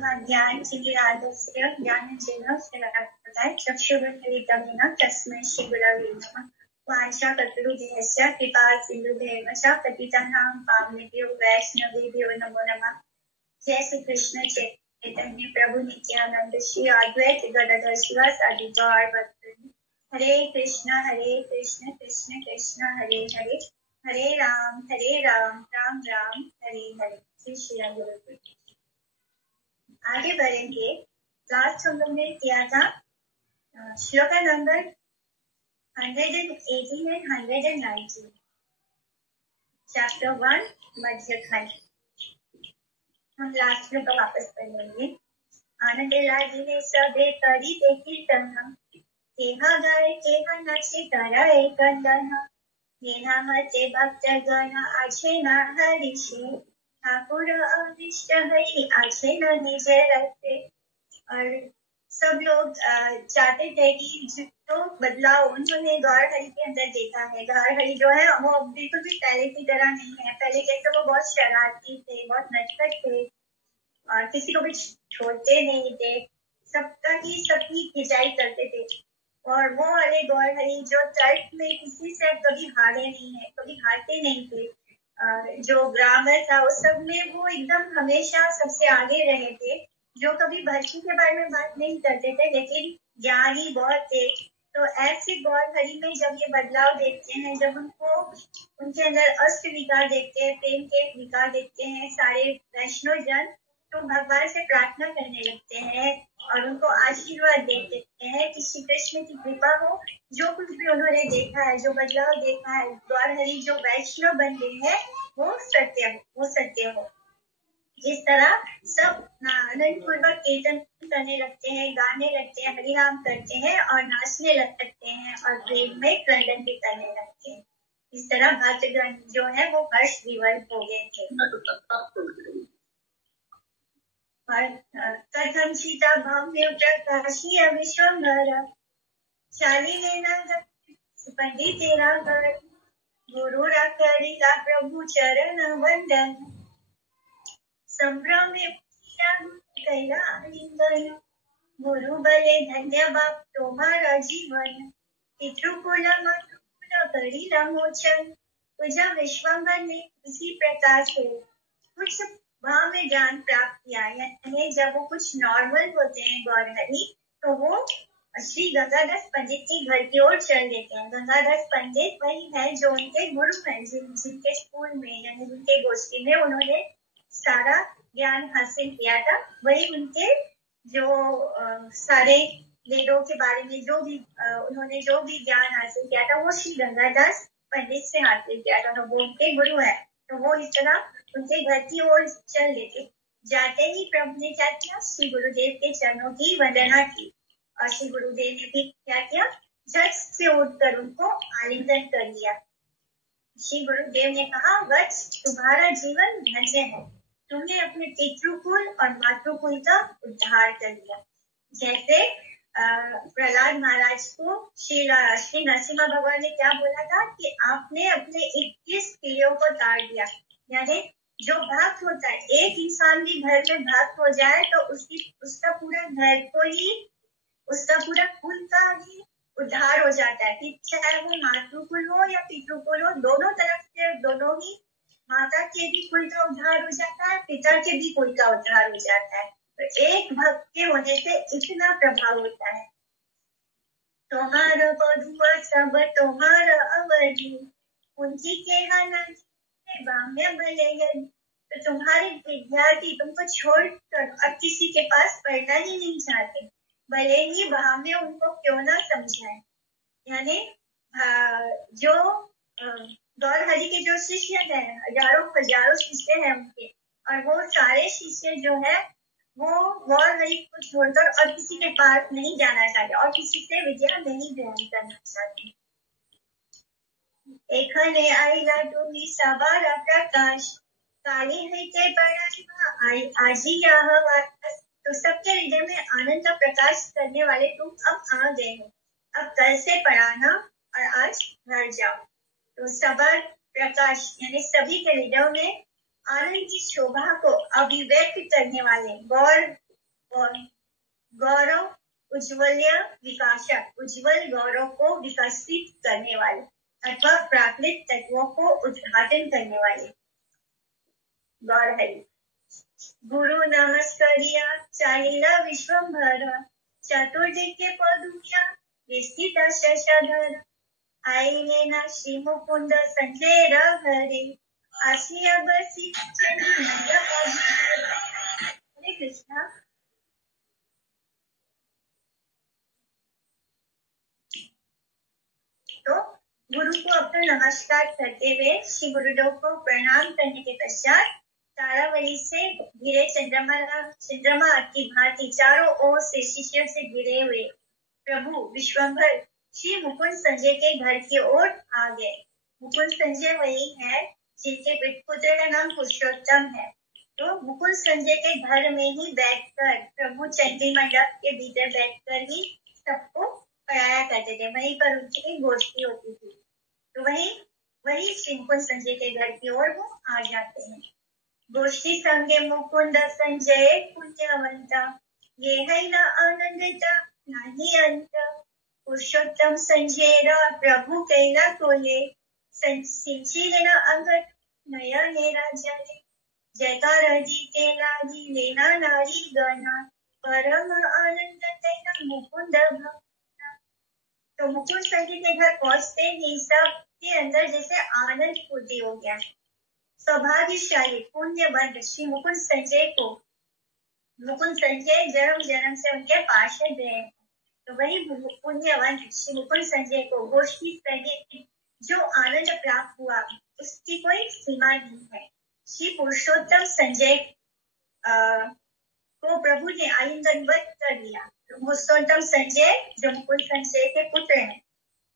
ज्ञानतिमिरान्धस्य ज्ञानञ्जनेन शलाकया चक्षुरुन्मीलितं तस्मै श्रीगुरवे नमः। वाञ्छाकल्पतरुभ्यश्च कृपासिन्धुभ्येव च पतितानां पावनेभ्यो वैष्णवेभ्यो नमो नमः। जय श्री कृष्ण चैतन्य प्रभु नित्यानंद श्री अद्वैत गदाधर शिवासादि गौर भक्तवृंद। हरे कृष्ण कृष्ण कृष्ण हरे हरे, हरे राम राम राम हरे हरे। श्री श्री गुरु। आगे बढ़ेंगे। लास्ट हम लोग ने किया था श्लोक नंबर 118 and 119, चैप्टर 1 मध्य खंड। हम लास्ट में तो वापस पढ़ेंगे। आनंद लागिने सबे करी देखी तन्हा, केहा गाए केहा नाचे कराए कंदना, ये नामते भक्त गण आछे ना हरिषे, ठाकुर अविष्ट हरि आछे न निज रते। और सब लोग चाहते थे कि जो बदलाव उन्होंने गौर हरि के अंदर देखा है, गौर हरि जो है वो बिल्कुल भी पहले की तरह नहीं है। पहले जैसे वो बहुत शरारती थे, बहुत नटखट थे और किसी को भी छोड़ते नहीं थे, सबकी खिंचाई करते थे। और वो वाले गौर हरि जो तर्क में किसी से कभी हारे नहीं है, कभी हारते नहीं थे। जो ग्रामर था उस सब में वो एकदम हमेशा सबसे आगे रहे थे, जो कभी भक्ति के बारे में बात नहीं करते थे, लेकिन ज्ञानी बहुत थे। तो ऐसे गौर हरि में जब ये बदलाव देखते हैं, जब उनको उनके अंदर अष्ट विकार देखते हैं, प्रेम के विकार देखते हैं सारे वैष्णव जन, तो भगवान से प्रार्थना करने लगते हैं और उनको आशीर्वाद देते हैं कि श्री कृष्ण की कृपा हो। जो कुछ भी उन्होंने देखा है, जो बदलाव देखा है, गौर हरि जो वैष्णव बन गए हैं वो सत्य हो। जिस तरह सब आनंद पूर्वक कीर्तन करने लगते हैं, गाने लगते हैं, हरिनाम करते हैं और नाचने लगते हैं और प्रेम में क्रंदन भी करने लगते हैं। इस तरह भक्तगण जो है वो हर्ष विवल हो गए थे। कथम सीता भाव्य प्रकाशीय विश्वम्भर, शालिनेना पंडितेना कर, गुरुरा करिला प्रभु चरण वंदन, संभ्रमे कैला आलिंगन, गुरु बले धन्य बाप तुम्हारा जीवन, पितृकुल मातृकुल करिला मोचन। तो जब विश्वम्भर ने इसी प्रकार से कुछ भाव में ज्ञान प्राप्त किया, यानी जब वो कुछ नॉर्मल होते हैं गौर हरि, तो वो श्री गंगादास पंडित के घर की ओर चल देते हैं। गंगादास पंडित वही है जो उनके गुरु हैं, जिनके स्कूल में यानी जिनके गोष्ठी में उन्होंने सारा ज्ञान हासिल किया था। वही उनके जो सारे वेदों के बारे में उन्होंने जो भी ज्ञान हासिल किया था वो श्री गंगादास पंडित से हासिल किया था, तो वो उनके गुरु है। तो वो इस तरह उनके घर की ओर चल देते। जाते ही प्रभु ने क्या किया, श्री गुरुदेव के चरणों की वंदना की और श्री गुरुदेव ने भी क्या किया, झट से उठकर उनको आलिंगन कर लिया। श्री गुरुदेव ने कहा, वत्स तुम्हारा जीवन धन्य है, तुमने अपने पितृकुल और मातृकुल का उद्धार कर लिया। जैसे प्रहलाद महाराज को श्री नरसिम्हा भगवान ने क्या बोला था कि आपने अपने 21 पिलियों को तार दिया। यानी जो भक्त होता है, एक इंसान भी घर में भक्त हो जाए तो उसका पूरा घर को ही, उसका पूरा कुल का ही उद्धार हो जाता है। चाहे वो मातृकुल हो या पितृकुल हो, दोनों तरफ से, दोनों ही, माता के भी कुल का उद्धार हो जाता है, पिता के भी कुल का उद्धार हो जाता है। तो एक भक्त के होने से इतना प्रभाव होता है। तुम्हारा बधुआ सब तुम्हारा अवधि, उनकी के बाम्य भले। तो तुम्हारे विद्यार्थी तुमको छोड़कर अब किसी के पास पढ़ना ही नहीं चाहते, भले ही भाम्य उनको क्यों ना समझाए। यानी जो गौर हरि के जो शिष्य हैं, हजारों शिष्य हैं उनके, और वो सारे शिष्य जो है वो गौर हरि को छोड़कर और किसी के पास नहीं जाना चाहते और किसी से विद्या नहीं ग्रहण करना चाहते। एखने आईला तुम्ही सबारा प्रकाश, काली हृदय पराशमा आजी यह वास। तो सबके हृदय में आनंद का प्रकाश करने वाले तुम अब आ गए हो, अब कल से पढ़ाना और आज घर जाओ। तो सबर प्रकाश यानी सभी के हृदयों में आनंद की शोभा को अभिव्यक्त करने वाले गौर और गौरव उज्ज्वल्य विकास, उज्ज्वल गौरव को विकसित करने वाले अथवा प्राकृतिक तत्वों को उद्घाटन करने वाले। गौर हरि गुरु नमस्कारिया चाहिला विश्वंभर, चतुर्दिके पदुया विस्तृत शशधर, आईलेना श्री मुकुंद संजय हरे, आसिया बसी हरे कृष्णा। तो गुरु को अपना नमस्कार करते हुए श्री गुरुदेव को प्रणाम करने के पश्चात तारावली से घिरे चंद्रमा की भांति चारों ओर से शिष्यों से घिरे हुए प्रभु विश्वंभर श्री मुकुंद संजय के घर की ओर आ गए। मुकुंद संजय वही है जिनके पुत्र का नाम पुरुषोत्तम है। तो मुकुंद संजय के घर में ही बैठकर प्रभु चंडी मंडप के भीतर बैठकर ही सबको पढ़ाया करते थे, वहीं पर उनकी गोष्ठी होती थी। तो वही श्री मुकुंद संजय के घर की ओर वो आ जाते हैं। गोष्ठी संगे मुकुंद संजय पुण्यवंता, ये है न आनंदता नहीं अंत, पुरुषोत्तम संजय प्रभु कैला कोले, सिंची लेना अंगत नया ने राजा ने, जयकार जीते लागी लेना नारी गना, परम आनंद तेना मुकुंद भक्ता। तो मुकुंद संजय के घर पहुंचते ही सब के अंदर जैसे आनंद पूर्ति हो गया। सौभाग्यशाली पुण्यवंत श्री मुकुंद संजय को, मुकुंद संजय जन्म जन्म से उनके पार्षद रहे। तो वही पुण्यवंत श्री मुकुंद संजय को गोष्ठी संगीत जो आनंद प्राप्त हुआ उसकी कोई सीमा नहीं है। श्री पुरुषोत्तम संजय को प्रभु ने आलिंगनबद्ध कर लिया। पुरुषोत्तम संजय जो मुकुंद संजय के पुत्र हैं,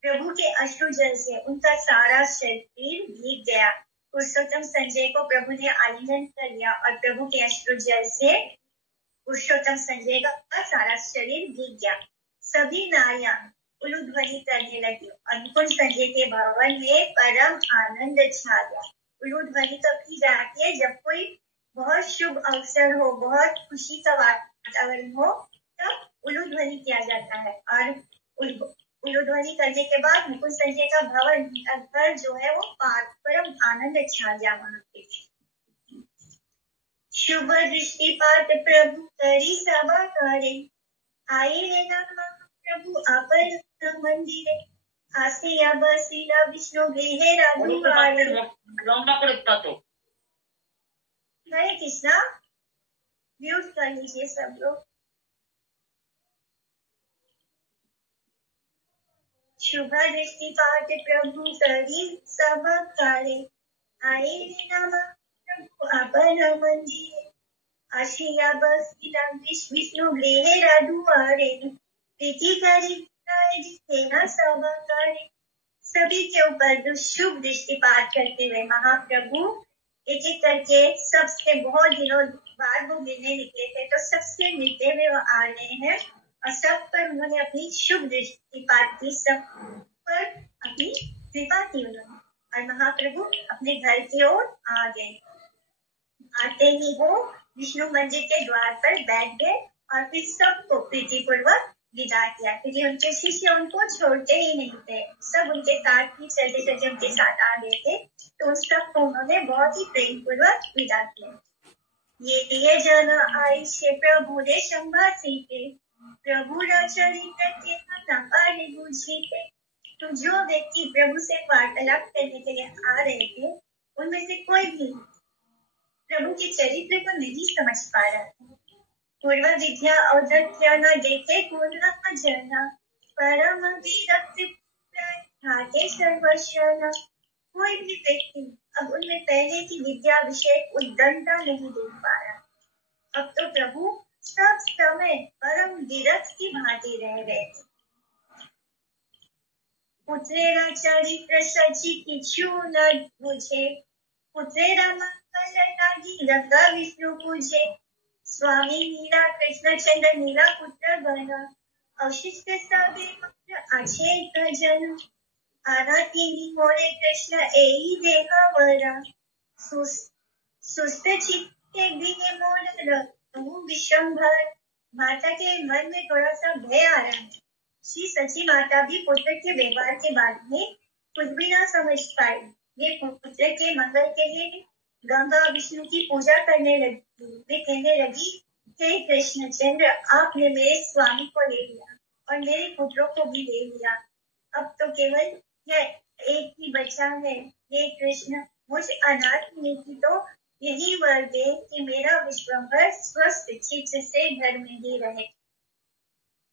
प्रभु के अश्रु जल से उनका सारा शरीर भीग गया। पुरुषोत्तम संजय को प्रभु ने आलिंगन कर लिया और प्रभु के अश्रु जल से पुरुषोत्तम संजय का सारा शरीर भीग गया। सभी नारियां उलूध्वनि करने लगी और मुकुंद संजय के भवन में परम आनंद छा गया। उलूध्वनि तो की जाती है जब कोई बहुत शुभ अवसर हो, बहुत खुशी का वातावरण हो, तब उलूध्वनि किया जाता है। और उलूध्वनि करने के बाद मुकुंद संजय का भवन घर जो है वो परम आनंद छा गया वहां पे। शुभ दृष्टिपात प्रभु करी सभा करे, आए लेना प्रभु अपन मंदिरे, आसिया बसीला विष्णु गृहे रघुवारे। हरे कृष्णा, म्यूट कर लीजिए सब लोग। शुभ दृष्टिपात प्रभु करी सभा करे, आए नाम प्रभु अपन मंदिरे, आशिया बसीला विष्णु गृहे रघुवारे, प्रीति करी देना सभा करे। सभी के ऊपर शुभ दृष्टिपात करते हुए महाप्रभु एक एक करके सबसे बहुत दिनों बाद वो मिलने निकले थे, तो सबसे मिलते हुए वो आ रहे हैं और सब पर उन्होंने अपनी शुभ दृष्टिपात की, सब पर अपनी कृपा की उन्होंने, और महाप्रभु अपने घर की ओर आ गए। आते ही वो विष्णु मंदिर के द्वार पर बैठ गए और फिर सबको प्रीतिपूर्वक विदा किया, क्योंकि उनके शिष्य उनको छोड़ते ही नहीं थे। सब उनके साथ ही चलते चलते उनके साथ आ गए थे, तो उन सबको उन्होंने बहुत ही प्रेम पूर्वक विदा किया। ये जन आई से प्रभु रे संभासी के, प्रभु चरित्र के नकारे बुझीते। तो जो व्यक्ति प्रभु से वार्तालाप करने के लिए आ रहे थे, उनमें से कोई भी प्रभु के चरित्र को नहीं समझ पा रहा था। पूर्व विद्या औदत्य न देखे गुण जना, परम विरक्ति घाटे सर्वशना। कोई भी व्यक्ति अब उनमें पहले की विद्या विषय उद्दंडता नहीं देख पा रहा। अब तो प्रभु सब समय परम विरक्त की भांति रह रहे थे। पुत्रेरा चरित्र सची किछु न बुझे, पुत्रेरा मंगल लागी लगा विष्णु पूजे। स्वामी नीला कृष्ण चंद्र नीला पुत्र बना, अवशिष्ट सबे मंत्र आछे जन। आराती मोरे कृष्ण एई देहा वरा, सुस्त चित्ते गृह मोर रहु विशंभर। माता के मन में थोड़ा सा भय आ रहा है। श्री सची माता भी पुत्र के व्यवहार के बारे में कुछ भी ना समझ पाई। वे पुत्र के मंगल के लिए गंगा विष्णु की पूजा करने लगी। वे कहने लगी, हे कृष्ण चंद्र, आपने मेरे स्वामी को ले लिया और मेरे पुत्रों को भी ले लिया। अब तो केवल यह एक ही बचा है। हे कृष्ण, मुझ अनाथ की तो यही वर दे कि मेरा विश्वम्भर स्वस्थ चित्त से घर में ही रहे।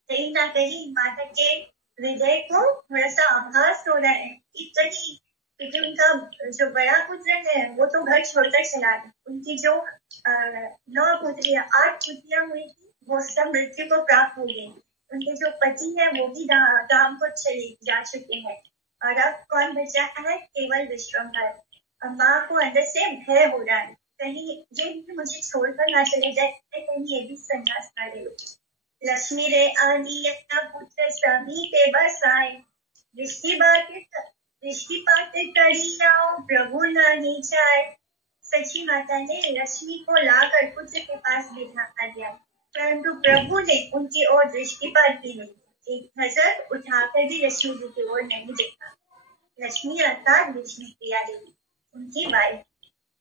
कहीं ना कहीं माता के हृदय को थोड़ा सा आभास हो रहा है कि कहीं, क्योंकि उनका जो बड़ा पुत्र है वो तो घर छोड़कर चला गया। उनकी जो 9 पुत्रियां 8 पुत्रियां हुई थी वो सब मृत्यु को प्राप्त हो गई। उनके जो पति है वो भी धाम को चले जा चुके हैं और अब कौन बचा है? केवल विश्वम्भर। माँ को अंदर से भय हो रहा है, कहीं ये भी मुझे छोड़कर ना चले जाए, कहीं ये भी संन्यास ना ले। लक्ष्मी रे आनी पुत्र सभी पे बसाए, दृष्टिपात करी जाओ प्रभु नहीं चाहे। सची माता ने लक्ष्मी को लाकर पुत्र के पास बिठा दिया, परंतु प्रभु ने उनकी ओर दृष्टिपात भी नहीं, एक नजर उठाकर भी लक्ष्मी जी की ओर नहीं देखा। लक्ष्मी अर्थात विष्णु प्रिया देवी, उनकी वाइफ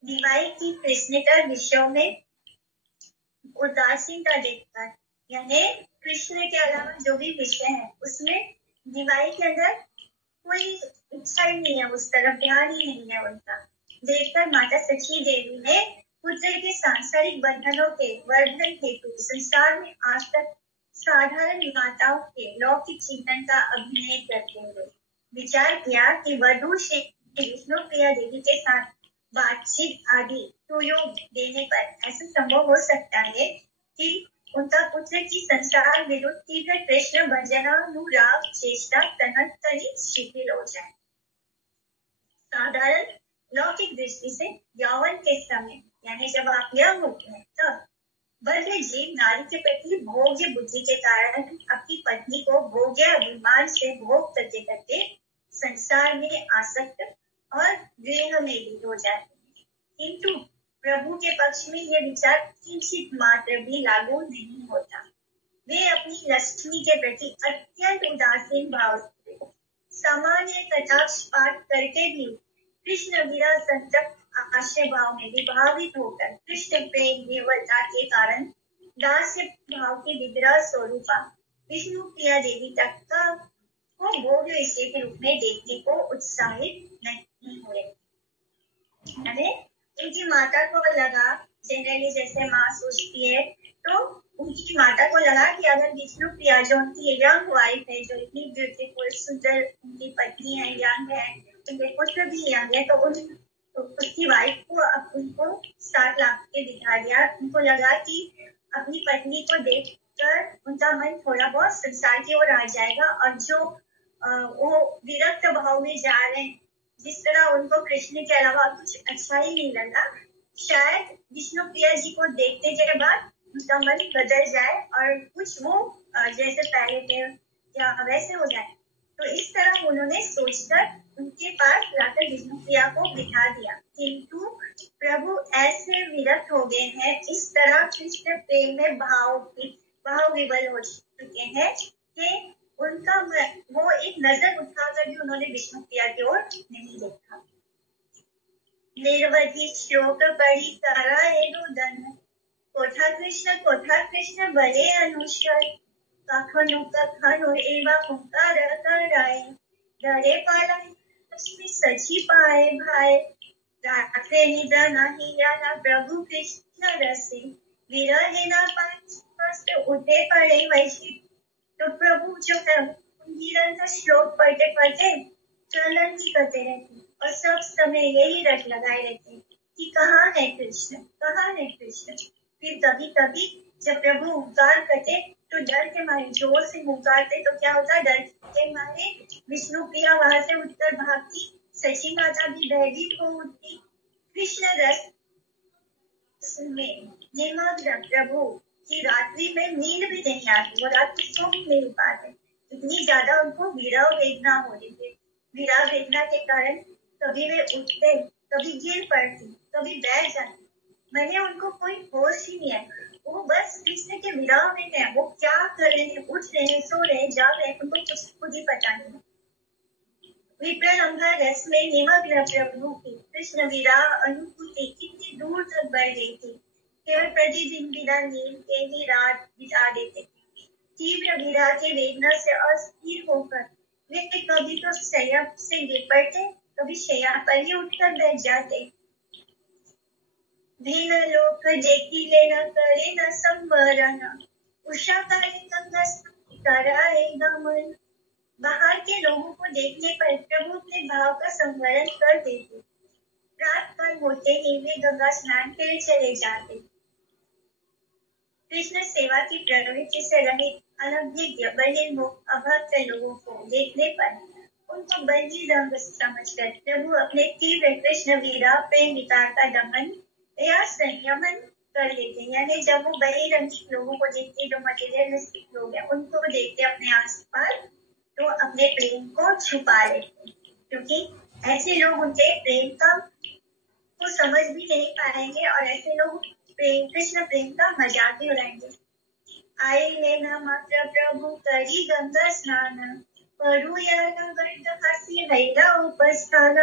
दिवाई की कृष्णतर विषयों में उदासीनता देखकर, यानी कृष्ण के अलावा जो भी विषय है उसमें दिवाई के अंदर कोई इच्छा ही नहीं है, उस तरफ ध्यान ही नहीं है उनका। देखकर माता सची देवी ने पुत्र के सांसारिक बंधनों के वर्धन हेतु संसार में आज तक साधारण माताओं के लौकिक चिंतन का अभिनय करते हुए विचार किया कि वधु से विष्णु प्रिया देवी के साथ बातचीत आदि सुयोग देने पर ऐसा संभव हो सकता है कि उनका पुत्र की संसार विरुद्ध तीव्र कृष्ण भजनानुराग चेष्टा तनतरी शिथिल हो जाए। साधारण लौकिक दृष्टि से यौवन के समय, यानी जब आप यंग होते हैं तब बद्ध जीव नारी के प्रति भोग्य बुद्धि के कारण अपनी पत्नी को भोग्य अभिमान से भोग करते करते संसार में आसक्त और गृह में लीन हो जाते हैं। किंतु प्रभु के पक्ष में यह विचार किंचित मात्र भी लागू नहीं होता। वे अपनी लक्ष्मी के प्रति अत्यंत उदासीन भाव से सामान्य कटाक्ष पाठ करके भी कृष्ण विरह संतप्त आश्रय भाव में विभावित होकर कृष्ण प्रेम विवलता के कारण दास्य भाव की विग्रह स्वरूपा विष्णु प्रिया देवी तक का को भोग विषय के रूप में देखने को उत्साहित नहीं हुए। उनकी माता को लगा, जनरली जैसे माँ सोचती है, तो उनकी माता को लगा कि अगर विष्णु प्रिया जो उनकी यंग वाइफ है, जो इतनी ब्यूटीफुल सुंदर उनकी पत्नी है, यंग है, उनके पुत्र भी यंग है, तो उसकी वाइफ को उनको साथ ला के दिखा दिया। उनको लगा कि अपनी पत्नी को देखकर उनका मन थोड़ा बहुत संसार की ओर आ जाएगा और जो वो विरक्त भाव में जा रहे हैं, जिस तरह उनको कृष्ण के अलावा कुछ अच्छा ही नहीं लगा, शायद विष्णु प्रिया जी को देखने के बाद उनका मन बदल जाए और कुछ वो जैसे पहले थे या वैसे हो जाए। तो इस तरह उन्होंने सोचकर उनके पास लाकर विष्णु प्रिया को बिठा दिया। किंतु प्रभु ऐसे विरक्त हो गए हैं, इस तरह कृष्ण प्रेम में भाव विवल हो चुके हैं कि उनका वो एक नजर उठाकर भी उन्होंने विष्णु प्रिया की ओर नहीं देखा। निर्वधि शोक बड़ी सारा रुदन, कोठा कृष्ण बड़े अनुष्कर, कखनो एवा पुकार कराए, डरे पाला सची पाए भाई, रात्रे निद्रा नहीं जाना प्रभु कृष्ण रसे, विरहे ना पास उठे पड़े वैश्य। तो प्रभु जो है निरंतर श्लोक पढ़ते पढ़ते चलन ही करते रहते और सब समय यही रट लगाए रहते कि कहाँ है कृष्ण, कहाँ है कृष्ण। फिर कभी कभी जब प्रभु उपकार करते तो डर के मारे जोर से पुकारते, तो क्या होता, डर के मारे विष्णु प्रिया वहां से उठकर भागती, सची माता भी भयभीत हो उठती। कृष्ण रस में निमग्न प्रभु कि रात्रि में नींद भी नहीं आती, वो रात को सो भी नहीं पाते, इतनी ज्यादा उनको विरह वेदना हो रही थी। विरह वेदना के कारण कभी वे उठते, कभी गिर पड़ती, कभी बैठ जाती। मैंने उनको कोई होश ही नहीं है। वो बस कृष्ण के विराह में है। वो क्या कर रहे हैं, उठ रहे हैं, सो रहे हैं, जाग रहे हैं, उनको कुछ खुद ही पता नहीं। विप्रलंभा रस में निमग्न प्रभु की कृष्ण विराह अनुभूति कितनी दूर तक बढ़ गई थी। केवल प्रतिदिन बिना नींद के ही रात बिता देते थे। तीव्र विराह की वेदना से अस्थिर होकर वे कभी तो शैया से गिर पड़ते, कभी शैया पर ही उठकर बैठ जाते। भिन्न लोक देखिले न करे न संवरण, उषा काले गंगा कराएगा मन। बाहर के लोगों को देखने पर प्रभु अपने भाव का संवरण कर देते। रात काल होते ही वे गंगा स्नान के लिए चले जाते। कृष्ण सेवा की प्रवृत्ति से रहित अनभिज्ञ बहिर्मुख अभक्त लोगों को देखने पर उनको बहिरंग समझकर प्रभु अपने तीव्र कृष्ण विरह प्रेम विकार का दमन या संयमन कर लेते। यानी जब वो बहिरंगिक लोगों को देखते, जो मटेरियलिस्टिक लोग हैं, उनको देखते अपने आसपास, तो अपने प्रेम को छुपा लेते, क्योंकि ऐसे लोग उनके प्रेम का को समझ भी नहीं पाएंगे और ऐसे लोग कृष्ण प्रेम का मजाक भी उड़ाएंगे। आई लेना मात्र प्रभु करी गंगा स्नान, करू या हसी हैरा उपस्थान।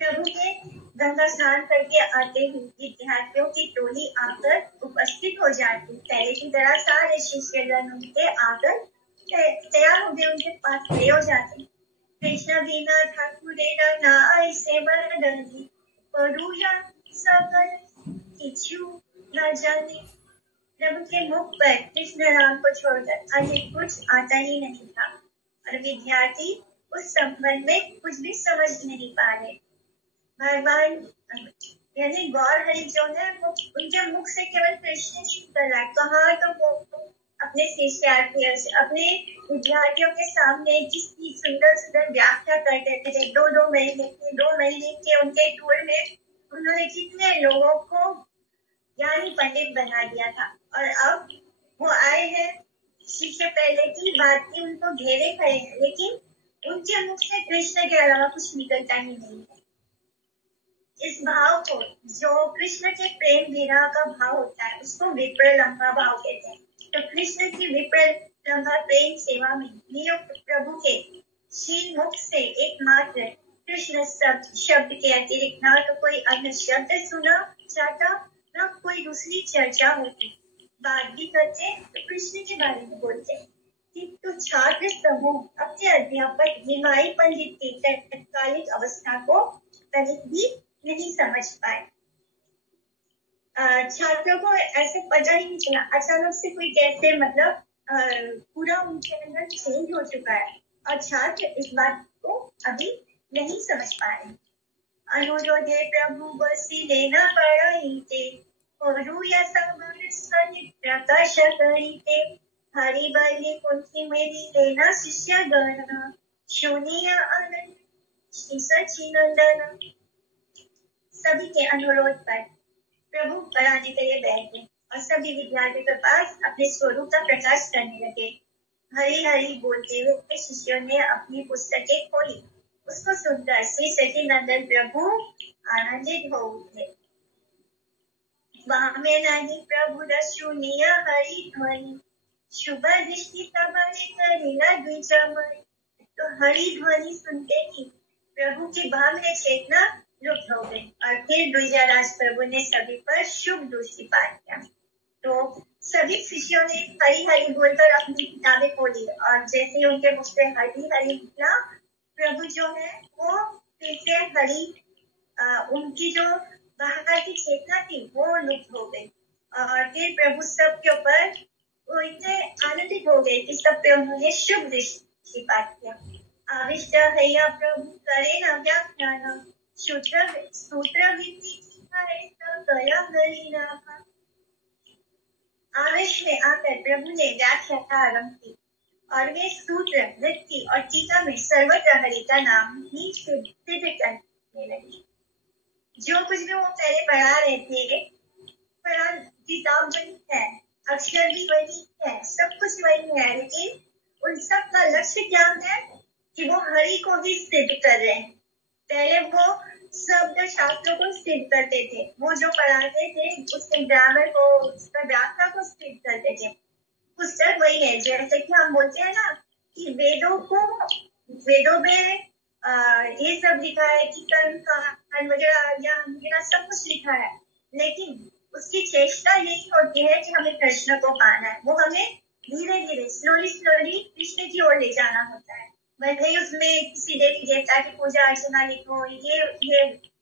प्रभु के गंगा स्नान करके आते ही विद्यार्थियों की टोली आकर उपस्थित हो जाती। पहले की तरह सारे शिष्यगण उनके आकर तैयार हो गए, उनके पास खड़े हो जाते। कृष्ण बिना ठाकुर ना ऐसे वरदनी, परुया सकल किछु न जाने। प्रभु के मुख पर कृष्ण नाम को छोड़कर अन्य कुछ आता ही नहीं था और विद्यार्थी उस संबंध में कुछ भी समझ नहीं पा रहे। भगवान यानी गौर हरि जो है वो उनके मुख से केवल कृष्ण ही कर रहा है। कहाँ तो वो अपने शिष्यार्थियों से, अपने विद्यार्थियों के सामने जिसकी सुंदर सुंदर व्याख्या करते थे। 2 महीने के उनके टूर में उन्होंने कितने लोगों को ज्ञानी पंडित बना दिया था और अब वो आए हैं, शिष्य पहले की बात की उनको घेरे खड़े हैं, लेकिन उनके मुख से कृष्ण के अलावा कुछ निकलता ही नहीं है। इस भाव को, जो कृष्ण के प्रेम विरह का भाव होता है, उसको विप्रलंभा भाव कहते हैं। तो कृष्ण की विप्रलंभा प्रेम सेवा में नियुक्त प्रभु के शील मुख से एकमात्र कृष्ण शब्द के अतिरिक्त ना तो कोई अन्य शब्द सुना जाता, न कोई दूसरी चर्चा होती। बात भी करते तो कृष्ण के बारे में बोलते, किंतु छात्र समूह अपने अध्यापक निमाई पंडित की तत्कालिक अवस्था को तनिक भी नहीं समझ पाए। छात्रों को ऐसे पता ही नहीं चला अचानक से कोई कैसे मतलब पूरा उनके अंदर चेंज हो चुका है और छात्र इस बात को अभी नहीं समझ पा रहे। अनुरोधे प्रभु बसी लेना पड़ाईते, और या प्रकाश करीते, हरि बलि कुंती मेरी लेना शिष्य गण, शून्य आनंद सचिनंदन। सभी के अनुरोध पर प्रभु पढ़ाने के लिए बैठ गए और सभी विद्यार्थियों के पास अपने स्वरूप का प्रकाश करने लगे। हरि हरि बोलते हुए शिष्यों ने अपनी पुस्तकें खोली। उसको सुनकर श्री सचिनंदन प्रभु आनंदित हो उठे। वहां में नहीं प्रभु शून्य हरि ध्वनि, शुभ दृष्टि सबले करेला द्विजमय। तो हरि ध्वनि सुनते ही प्रभु की भावना चेतना लुप्त हो गई और फिर द्विजराज प्रभु ने सभी पर शुभ दृष्टिपात किया। तो सभी शिष्यों ने हरि हरि बोलकर अपनी किताबें खोली और जैसे उनके मुख से हरि हरि निकला, प्रभु जो है वो फिर से हरि उनकी जो बाहर की चेतना थी वो लुप्त हो गई और फिर प्रभु सबके ऊपर वो इतने आनंदित हो गए कि सब पे उन्होंने शुभ दृष्टिपात किया। आविष्ट हैया प्रभु करे न व्याख्यान, सूत्र आवेश में आकर प्रभु ने व्याख्या का आरंभ की और वे सूत्र वृत्ति और टीका में सर्वत्र हरि का नाम ही सिद्ध करने लगे। जो कुछ भी वो पहले पढ़ा रहे थे, किताब वही है, अक्षर भी वही है, सब कुछ वही है, लेकिन उन सब का लक्ष्य क्या है कि वो हरि को ही सिद्ध कर रहे हैं। पहले वो शब्द शास्त्रों को सिद्ध करते थे। वो जो पढ़ाते थे उसके ग्रामर को, उसका व्याख्या को सिद्ध करते थे। पुस्तक वही है, जैसे कि हम बोलते हैं ना कि वेदों में ये सब लिखा है कि कर्म कांड वगैरह सब कुछ लिखा है, लेकिन उसकी चेष्टा यही होती है कि हमें कृष्ण को पाना है। वो हमें धीरे धीरे स्लोली कृष्ण की ओर ले जाना होता है। भले ही उसमें किसी देवी देवता की पूजा अर्चना लिखो, ये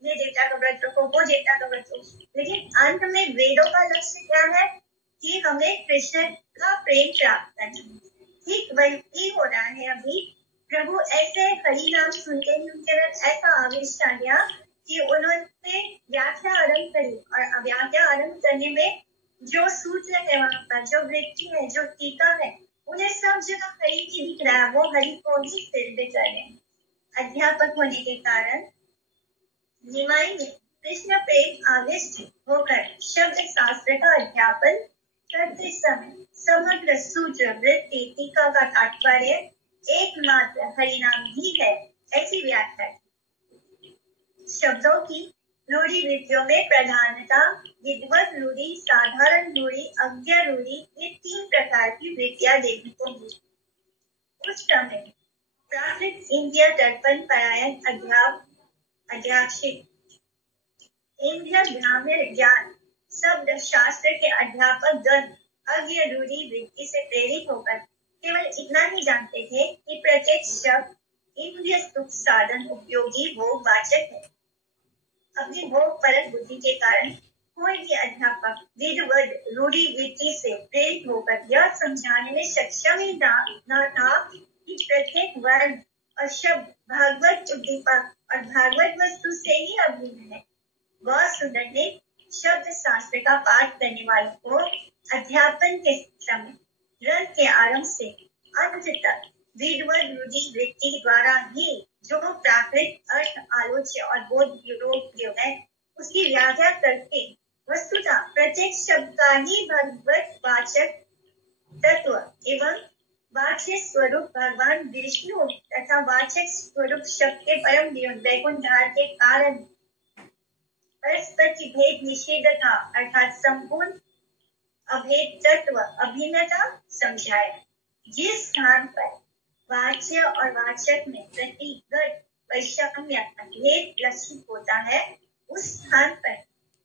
देवता का व्रत रखो, वो देवता का व्रत रखो, लेकिन अंत में वेदों का लक्ष्य क्या है कि हमें कृष्ण का प्रेम प्राप्त करना। ठीक वही हो रहा है अभी। प्रभु ऐसे हरि नाम सुनते ही उनके अंदर ऐसा आवेश आ गया कि उन्होंने व्याख्या आरंभ करी, और व्याख्या आरंभ करने में जो सूत्र है वहां पर, जो वृत्ति है, जो टीका है, उन्हें सब जगह हरि ही दिख रहा है। वो हरि को ही सिद्ध कर रहे हैं। अध्यापक होने के कारण निमाई ने कृष्ण प्रेम आविष्ट होकर शब्द शास्त्र का अध्यापन करते समय समग्र सूत्र, वृत्ति, टीका का तात्पर्य एकमात्र हरिनाम ही है, ऐसी व्याख्या की। शब्दों की रूढ़ी वृत्तियों में प्रधानता विद्वत रूढ़ी, साधारण रूढ़ी, अज्ञ रूढ़ी, ये 3 प्रकार की वृत्तियां देखने को मिली। उस समय प्राकृत इंद्रिय दर्पण परायण अध्याक्षिक इंद्रिय ब्राह्मण ज्ञान शब्द शास्त्र के अध्यापक गण अज्ञ रूढ़ी वृत्ति से प्रेरित होकर केवल इतना ही जानते थे कि प्रत्येक शब्द इंद्रिय सुख साधन उपयोगी भोग वाचक है। अपनी भोग परक बुद्धि के कारण कोई भी अध्यापक विधवद रूढ़ी वृत्ति से प्रेरित होकर यह समझाने में सक्षम ही न था कि प्रत्येक वर्ग और शब्द भागवत उद्दीपक और भागवत वस्तु से ही अभिन्न है। वह सुंदर ने शब्द शास्त्र का पाठ करने वालों को अध्यापन के समय ग्रंथ के आरंभ से अंत तक विधवद रूढ़ी वृत्ति द्वारा ही जो प्राकृत अर्थ आलोच्य और बोध योग्य है उसकी व्याख्या करके वस्तुतः प्रत्येक शब्द का ही भगवत वाचक तत्व एवं वाच्य स्वरूप भगवान विष्णु तथा वाचक स्वरूप शब्द के परम वैकुंठ धार के कारण परस्पर की भेद निषेधता अर्थात संपूर्ण अभेद तत्व अभिन्नता समझाया। जिस स्थान पर वाच्य और वाचक में प्रतिगत वैषम्य भेद लक्षित होता है, उस स्थान पर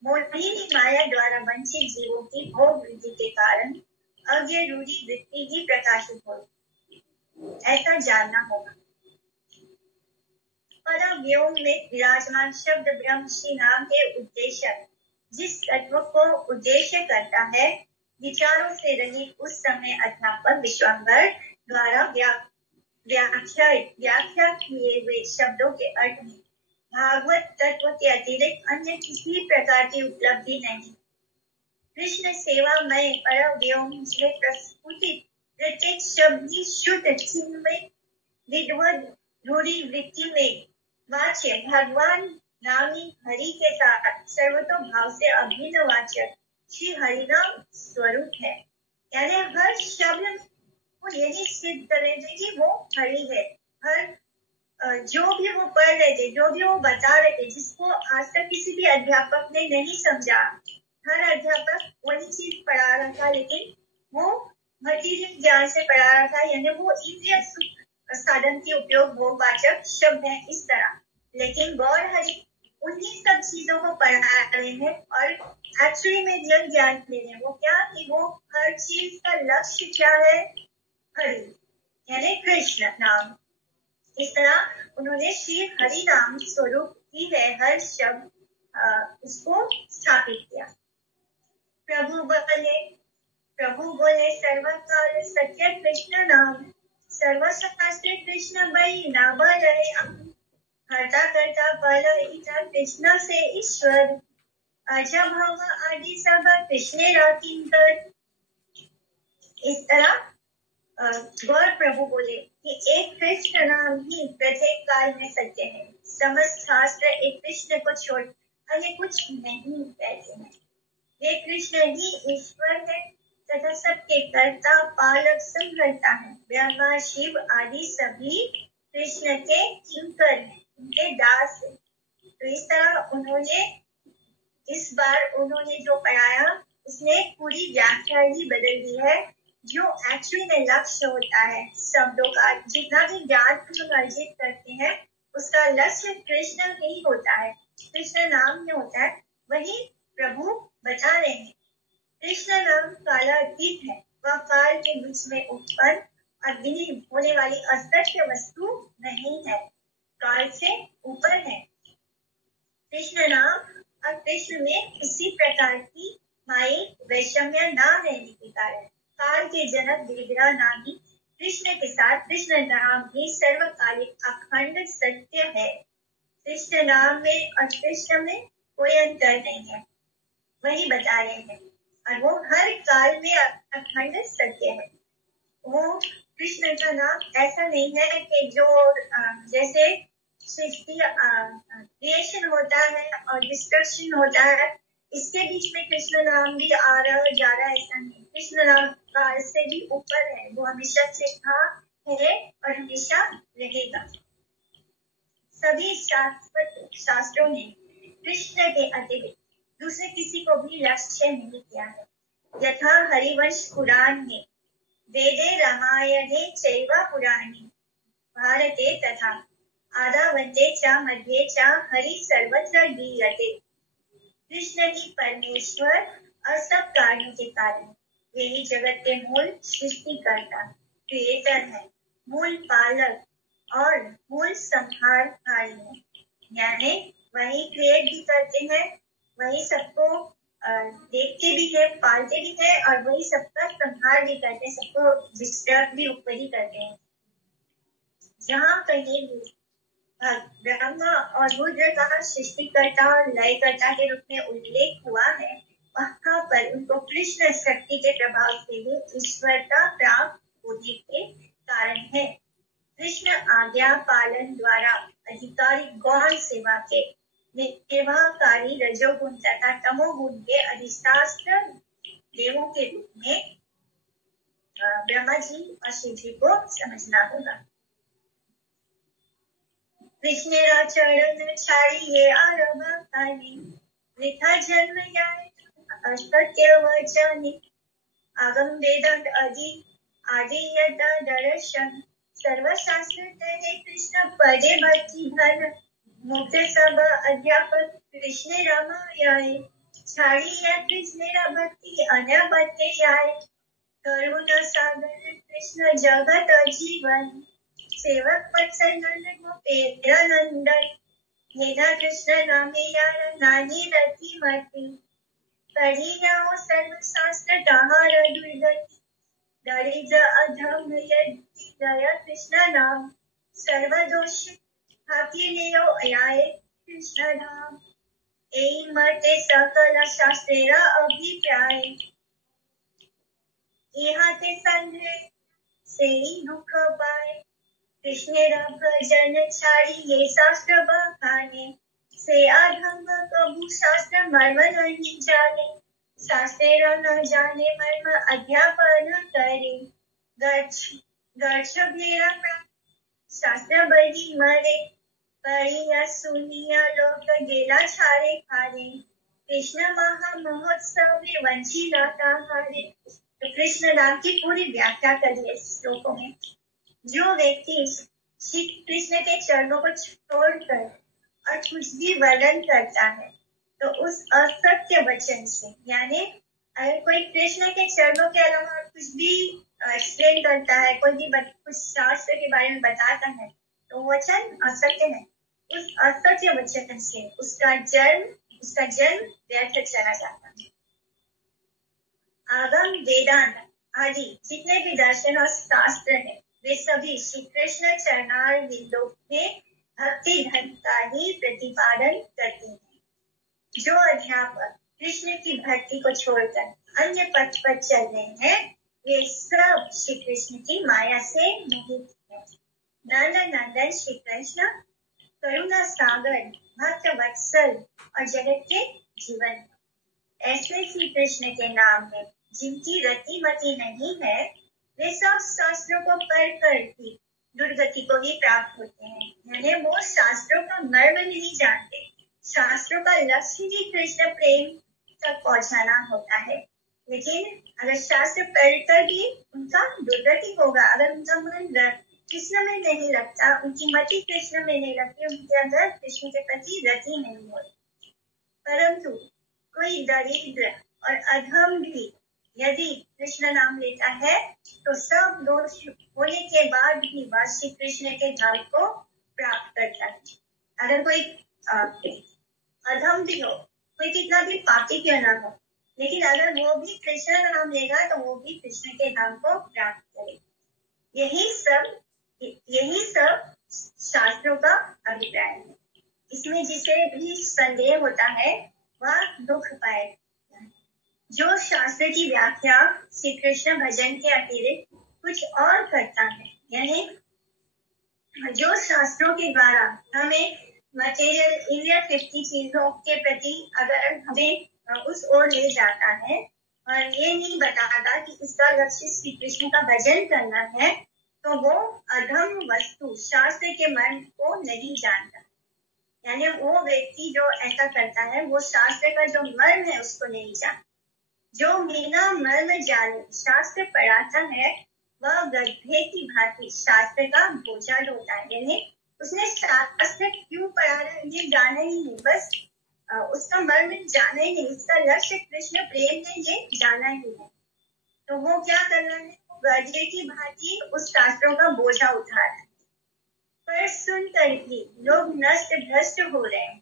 मोहिनी माया द्वारा वंचित जीवों की भोग वृद्धि के कारण अज्ञ रूढ़ी वृत्ति ही प्रकाशित होगी, ऐसा जानना होगा। परव्योम में विराजमान शब्द ब्रह्म श्री नाम के उद्देश्य जिस तत्व को उद्देश्य करता है, विचारों से रहित उस समय अध्यापक विश्वाम्बर द्वारा व्याख्या किए हुए शब्दों के अर्थ में भागवत तत्व के अतिरिक्त अन्य किसी प्रकार की उपलब्धि नहीं। कृष्ण सेवा में परव्योम में प्रस्फुटित प्रत्येक शब्द की शुद्ध चिन्मय विद्वद रूढ़ी वृत्ति में वाच्य भगवान नामी हरि के साथ सर्वतो भाव से अभिन्न वाचक श्री हरिनाम स्वरूप है। यानी हर शब्द को यही सिद्ध कर रहे थे कि वो हरि है। हर जो भी वो पढ़ रहे थे, जो भी वो बता रहे थे, जिसको आज तक किसी भी अध्यापक ने नहीं समझा, हर अध्यापक वही चीज पढ़ा रहा था, लेकिन वो मटीरियल ज्ञान से पढ़ा रहा था। यानी वो इंद्रिय सुख साधन के उपयोग भोगवाचक शब्द है इस तरह, लेकिन गौर हरि उन्हीं सब चीजों को पढ़ा रहे हैं और एक्चुअली में रियल ज्ञान दे रहे हैं। वो क्या कि वो हर चीज का लक्ष्य क्या है, हरि यानी कृष्ण नाम। इस तरह उन्होंने श्री हरि नाम स्वरूप ही है हर शब्द उसको स्थापित किया। प्रभु बोले सर्वकाल सत्य कृष्ण नाम, सर्वशास्त्र कृष्ण बई ना रहे, हरता करता फल इच्छा कृष्ण से ईश्वर, अजा भाव आदि सब कृष्ण राकिंकर। इस तरह गौर प्रभु बोले कि एक कृष्ण नाम ही प्रत्येक काल में सत्य है। समस्त शास्त्र एक कृष्ण को छोड़ अन्य कुछ नहीं कहते हैं। वे कृष्ण ही ईश्वर है तथा सबके कर्ता पालक संहर्ता है। ब्रह्मा शिव आदि सभी कृष्ण के किंकर हैं, उनके दास है। तो इस तरह उन्होंने इस बार उन्होंने जो पढ़ाया उसने पूरी व्याख्या ही बदल दी है। जो एक्चुअली में लक्ष्य होता है शब्दों का, जितना भी ज्ञान हम अर्जित करते हैं उसका लक्ष्य कृष्ण ही होता है, कृष्ण नाम में होता है। वही प्रभु बता रहे हैं कृष्ण नाम कालातीत है, वह काल के बीच में उत्पन्न और विलीन होने वाली असत्य वस्तु नहीं है, काल से ऊपर है। कृष्ण नाम और कृष्ण में किसी प्रकार की माई वैषम्य न रहने के कारण काल के जनक विग्रह नामी कृष्ण के साथ कृष्ण नाम भी सर्वकालिक अखंड सत्य है। कृष्ण नाम में और कृष्ण में कोई अंतर नहीं है, वही बता रहे हैं, और वो हर काल में अखंड सत्य है। वो कृष्ण का नाम ऐसा नहीं है कि जो जैसे सृष्टि क्रिएशन होता है और डिस्ट्रक्शन होता है, इसके बीच में कृष्ण नाम भी आ रहा है जा रहा है, ऐसा नहीं। कृष्ण नाम काल से भी ऊपर है, वो हमेशा से था है और हमेशा रहेगा। सभी शास्त्रों ने कृष्ण के अतिरिक्त दूसरे किसी को भी लक्ष्य नहीं किया है। यथा हरिवंश पुराण में वेदे रामायणे चैव पुराणे भारते तथा आदावन्ते च मध्ये च हरि सर्वत्र गीयते। कृष्ण ही परमेश्वर और सब कार्यों के कारण, यही जगत के मूल सृष्टिकर्ता क्रिएटर है, मूल पालक और मूल संहारकारी है। यानी वही क्रिएट भी करते हैं, वही सबको देखते भी है, पालते भी है और वही सबका संहार भी करते हैं, सबको डिस्टर्ब भी ऊपर ही करते हैं। जहाँ कहीं भी ब्रह्मा और रुद्र का सृष्टिकर्ता और लयकर्ता के रूप में उल्लेख हुआ है, वहाँ पर उनको कृष्ण शक्ति के प्रभाव से भी ईश्वरता प्राप्त होने के कारण है। कृष्ण आज्ञा पालन द्वारा अधिकारी गौण सेवा के निर्वाहकारी रजोगुण तथा तमोगुण के अधिष्ठात्र देवों के रूप में ब्रह्मा जी और शिव जी को समझना होगा। कृष्णेरा चरण छाड़िए आरंभ काली, वृथा जन्म जाए असत्य वचने। आगम वेदांत आदि यथा दर्शन, सर्वशास्त्र तहे कृष्ण पदे भक्ति धन। मुक्त सब अध्यापक कृष्ण रामाय, छाड़िए कृष्णेरा भक्ति अन्य बते जाए। करुणा सागर कृष्ण जगत जीवन, सेवक वत्सलनंद गोपेन्द्रनंदन। मेरा कृष्ण नामे यार नानी रति मति, पढ़ी जाओ सर्वशास्त्र तहार दुर्गति। दरिद्र अधम यदि गया कृष्ण नाम, सर्वदोष हाथी लियो आए कृष्ण धाम। एई मते सकल शास्त्रेरा अभिप्राय, यहाँ ते संग्रह से दुख पाए। कृष्णेरा भजन छाड़िए शास्त्र बखाने, से अधम कबू शास्त्र मर्म नहीं जाने। शास्त्रेरा न जाने मर्म अध्यापन करे, गर्छ भेरा शास्त्र बही मरे। पढ़िया सुनिया लोक गेला छारे खारे, कृष्ण महा महोत्सव में वंशी लाता हारे। तो कृष्ण नाम की पूरी व्याख्या करिए श्लोकों में। जो व्यक्ति श्री कृष्ण के चरणों को छोड़कर और कुछ भी वर्णन करता है, तो उस असत्य वचन से, यानी अगर कोई कृष्ण के चरणों के अलावा कुछ भी एक्सप्लेन करता है, कोई भी कुछ शास्त्र के बारे में बताता है, तो वचन असत्य है। उस असत्य वचन से उसका जन्म व्यर्थ चला जाता है। आगम वेदांत आदि जितने भी दर्शन और शास्त्र है, वे सभी श्री कृष्ण चरणार विंदों में भक्ति धर्म का ही प्रतिपादन करते हैं। जो अध्यापक कृष्ण की भक्ति को छोड़कर अन्य पथ पर चल रहे हैं, वे सब श्री कृष्ण की माया से मोहित हैं। नंद नंदन श्री कृष्ण करुणा सागर, भक्त वत्सल और जगत के जीवन, ऐसे श्री कृष्ण के नाम में जिनकी रति मति नहीं है, वे सब शास्त्रों को पढ़ कर भी दुर्गति को ही प्राप्त होते हैं। यानी वो शास्त्रों का मर्म नहीं जानते, शास्त्रों का लक्ष्य ही कृष्ण प्रेम तक पहुंचाना होता है। लेकिन अगर शास्त्र पढ़कर भी उनका दुर्गति होगा, अगर उनका मन कृष्ण में नहीं लगता, उनकी मति कृष्ण में नहीं लगती, उनके अंदर कृष्ण के प्रति रति नहीं होती। परंतु कोई दरिद्र और अधम भी यदि कृष्ण नाम लेता है तो सब दोष होने के बाद भी वह श्री कृष्ण के धाम को प्राप्त करता है। अगर कोई अधम भी हो, कोई कितना भी पापी क्यों ना हो, लेकिन अगर वो भी कृष्ण का नाम लेगा तो वो भी कृष्ण के धाम को प्राप्त करेगा। यही सब शास्त्रों का अभिप्राय है। इसमें जिसे भी संदेह होता है वह दुख पाएगा। जो शास्त्र की व्याख्या श्री कृष्ण भजन के अतिरिक्त कुछ और करता है, यानी जो शास्त्रों के द्वारा हमें मटेरियल इंडिया 50 चीजों के प्रति अगर हमें उस ओर ले जाता है और ये नहीं बताता कि इसका लक्ष्य श्री कृष्ण का भजन करना है, तो वो अधम वस्तु शास्त्र के मन को नहीं जानता। यानी वो व्यक्ति जो ऐसा करता है वो शास्त्र का जो मर्म है उसको नहीं जानता। जो बिना मर्म जाने शास्त्र पढ़ाता है वह गधे की भांति शास्त्र का बोझल होता है। यानी उसने शास्त्र क्यों पढ़ा रहा है ये जाना ही नहीं, बस उसका मर्म जाना ही नहीं, उसका लक्ष्य कृष्ण प्रेम है ये जाना ही है। तो वो क्या कर रहा है, वो गधे की भांति उस शास्त्रों का बोझा उठा रहा है। पर सुनकर ही लोग नष्ट भ्रष्ट हो रहे हैं,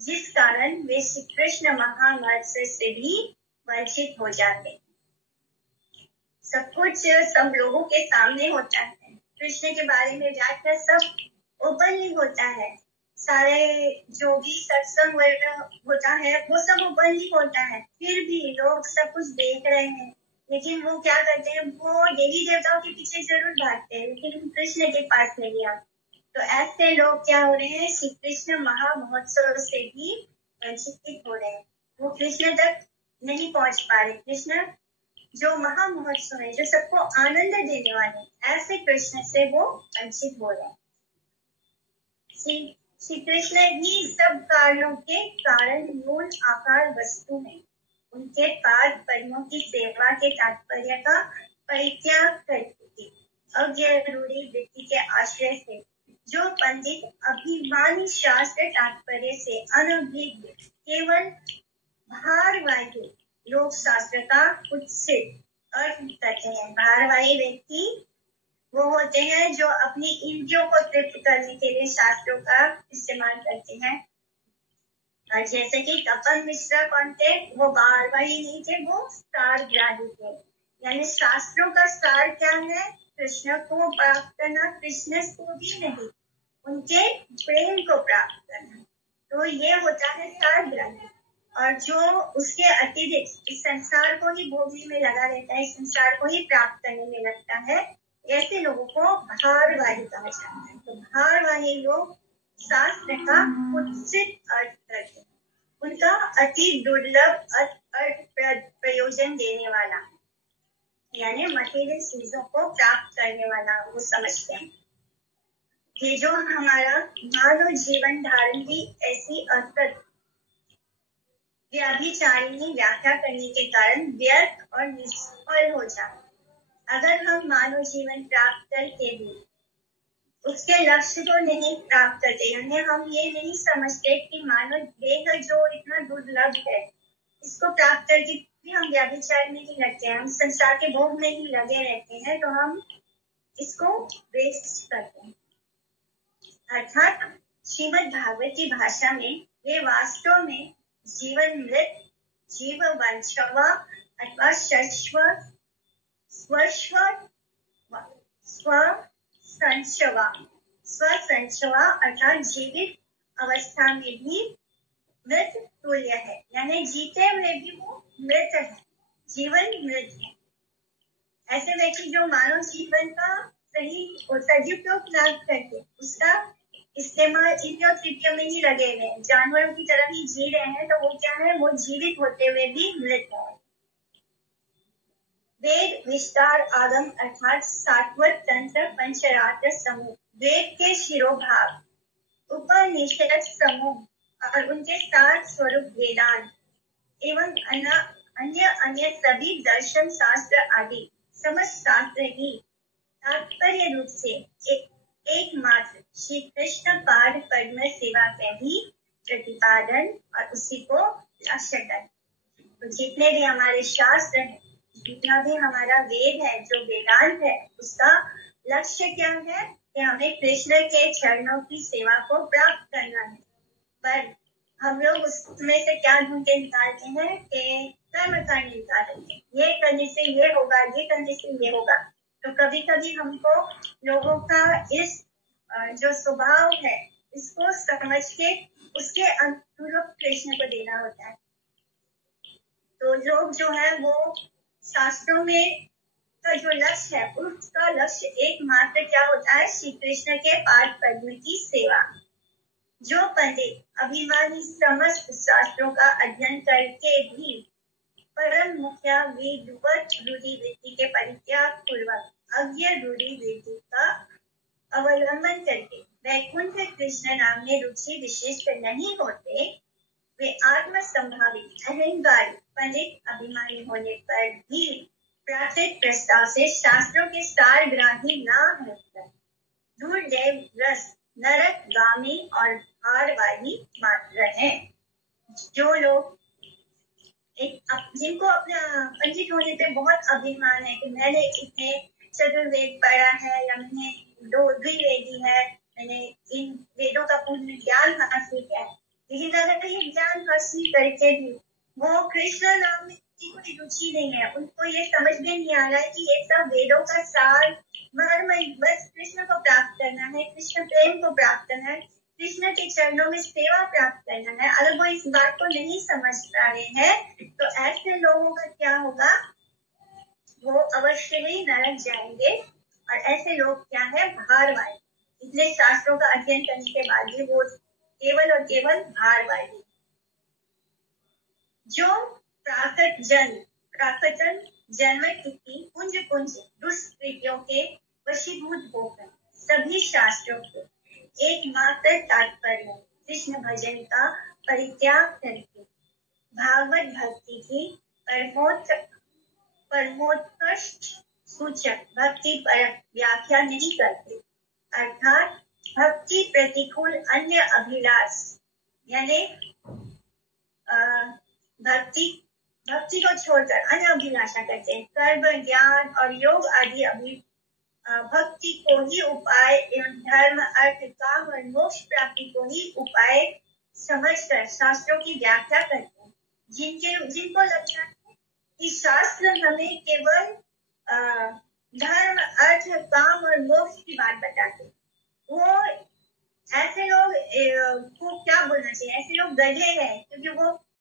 जिस कारण वे श्री कृष्ण महामार्ग से भी वंचित हो जाते। सब कुछ सब लोगों के सामने होता है, कृष्ण के बारे में व्याख्या सब ओपनली होता है, सारे जो भी सत्संग होता है वो सब ओपनली होता है, फिर भी लोग सब कुछ देख रहे हैं। लेकिन वो क्या करते हैं, वो देवी देवताओं के पीछे जरूर भागते हैं लेकिन कृष्ण के पास नहीं आते। तो ऐसे लोग क्या हो रहे हैं, श्री कृष्ण महामहोत्सव से भी वंचित हो रहे हैं, वो कृष्ण तक नहीं पहुंच पा रहे। कृष्ण जो महामहोत्सव है, जो सबको आनंद देने वाले, ऐसे कृष्ण से वो वंचित हो रहे हैं। श्री कृष्ण ही सब कारणों के कारण मूल आकार वस्तु है। उनके पाद पद्मों की सेवा के तात्पर्य का परित्याग करके अजरूरी वृत्ति के आश्रय से जो पंडित अभिमानी शास्त्र तात्पर्य से अनभिज्ञ केवल भारवाही लोग शास्त्र का कुत्सित अर्थ करते हैं। भारवाही व्यक्ति वो होते हैं जो अपनी इंद्रियों को तृप्त करने के लिए शास्त्रों का इस्तेमाल करते हैं। और जैसे कि कपिल मिश्रा कौन थे, वो भारवाही नहीं थे, वो सारग्राही थे। यानी शास्त्रों का सार क्या है, कृष्ण को प्राप्त करना, कृष्ण को भी नहीं, उनके प्रेम को प्राप्त करना। तो ये होता है सारग्राही। और जो उसके अतिरिक्त इस संसार को ही भोगने में लगा रहता है, इस संसार को ही प्राप्त करने में लगता है, ऐसे लोगों को भारवाही कहा जाता है। तो भारवाही लोग शास्त्र का कुत्सित अर्थ करते हैं, उनका अति दुर्लभ अर्थ प्रयोजन देने वाला, यानी मटेरियल चीजों को प्राप्त करने वाला वो समझते हैं। ये जो हमारा मानव जीवन धारण की ऐसी असत व्याभिचारिणी व्याख्या करने के कारण व्यर्थ और निष्फल हो जाए। अगर हम मानव जीवन प्राप्त करके भी उसके लक्ष्य को नहीं प्राप्त करते, यानी हम ये नहीं समझते कि मानव देह जो इतना दुर्लभ है इसको प्राप्त करके भी हम व्याभिचार में ही लगते हैं, हम संसार के भोग में ही लगे रहते हैं, तो हम इसको वेस्ट करते हैं। अर्थात श्रीमद् भागवत की भाषा में वे वास्तव में जीवन मृत, जीव वंशवा अथवा स्वसंशवा अर्थात जीवित अवस्था में भी मृत तुल्य है, यानी जीते हुए भी वो मृत है, जीवन मृत है। ऐसे व्यक्ति जो मानव जीवन का सही और सदुपयोग न करके उसका इस्तेमाल इंद्रियों तृतीयों में ही लगे हुए हैं, जानवरों की तरह ही जी रहे हैं, तो वो क्या है, वो जीवित होते हुए भी मृत है। वेद विस्तार आगम अर्थात सात्वत तंत्र पंचरात्र समूह, वेद के शिरोभाग उपनिषद समूह और उनके सात स्वरूप वेदांत एवं अन्य अन्य सभी दर्शन शास्त्र आदि समस्त शास्त्र ही तात्पर्य रूप से एकमात्र श्री कृष्ण पाद पद्म सेवा के ही प्रतिपादन और उसी को लक्ष्य कर। तो जितने भी हमारे शास्त्र हैं, जितना भी हमारा वेद है, जो वेदांत है, उसका लक्ष्य क्या है कि हमें कृष्ण के चरणों की सेवा को प्राप्त करना है। पर हम लोग उसमें से क्या ढूंढ के निकालते हैं कि कर्म करने निकालेंगे, ये करने से ये होगा, ये करने से ये होगा। तो कभी कभी हमको लोगों का इस जो स्वभाव है, इसको समझ के उसके अनुरूप कृष्ण को देना होता है। तो लोग जो है वो शास्त्रों में का जो लक्ष्य है, उसका लक्ष्य एकमात्र क्या होता है, श्री कृष्ण के पाद पद्म की सेवा। जो पंडित अभिमानी समस्त शास्त्रों का अध्ययन करके भी परम मुखिया विधिवत रूढ़ि वृत्ति के परित्याग पूर्वक अज्ञ रूढ़ि वृत्ति का अवलंबन करके वैकुंठ कृष्ण नाम में रुचि विशिष्ट नहीं होते, वे आत्म संभावित अहंकारी पंडित अभिमानी होने पर भी प्राकृत प्रस्ताव से शास्त्रों के सार ग्राही न होकर दुर्दैव रस नरक गामी और भारवाही मात्र हैं। जो लोग जिनको अपना पंडित होने पे बहुत अभिमान है कि मैंने इतने चतुर्वेद पढ़ा है या मैंने द्विवेदी है, मैंने इन वेदों का पूर्ण ज्ञान हासिल किया है, लेकिन अगर ये ज्ञान हासिल करके भी वो कृष्ण नाम में कोई रुचि नहीं है, उनको ये समझ में नहीं आ रहा है कि ये सब वेदों का सार मर्म बस कृष्ण को प्राप्त करना है, कृष्ण प्रेम को प्राप्त करना है, कृष्ण के चरणों में सेवा प्राप्त करना है। अगर वो इस बात को नहीं समझ पा रहे हैं तो ऐसे लोगों का क्या होगा, वो अवश्य ही नरक जाएंगे। और ऐसे लोग क्या है, भारवाही, इतने शास्त्रों का अध्ययन करने के बाद भी वो केवल और केवल भारवाही। जो प्राकृतन जन्म की पुंज पुंज दुष्कृतियों के वशीभूत होकर सभी शास्त्रों को एकमात्र तात्पर्य कृष्ण भजन का परित्याग करके भागवत भक्ति की परमोत्कृष्ट सूचक भक्ति पर व्याख्या नहीं करते, अर्थात भक्ति प्रतिकूल अन्य अभिलाष यानी भक्ति को छोड़कर अन्य अभिलाषा करते हैं। कर्म ज्ञान और योग आदि भक्ति को ही उपाय एवं धर्म अर्थ काम और मोक्ष प्राप्ति को ही उपाय समझकर शास्त्रों की व्याख्या करते हैं। जिनको लगता है कि शास्त्र हमें केवल धर्म अर्थ काम और मोक्ष की बात बताते हैं, वो ऐसे लोग को क्या बोलना चाहिए, ऐसे लोग गधे हैं, क्योंकि वो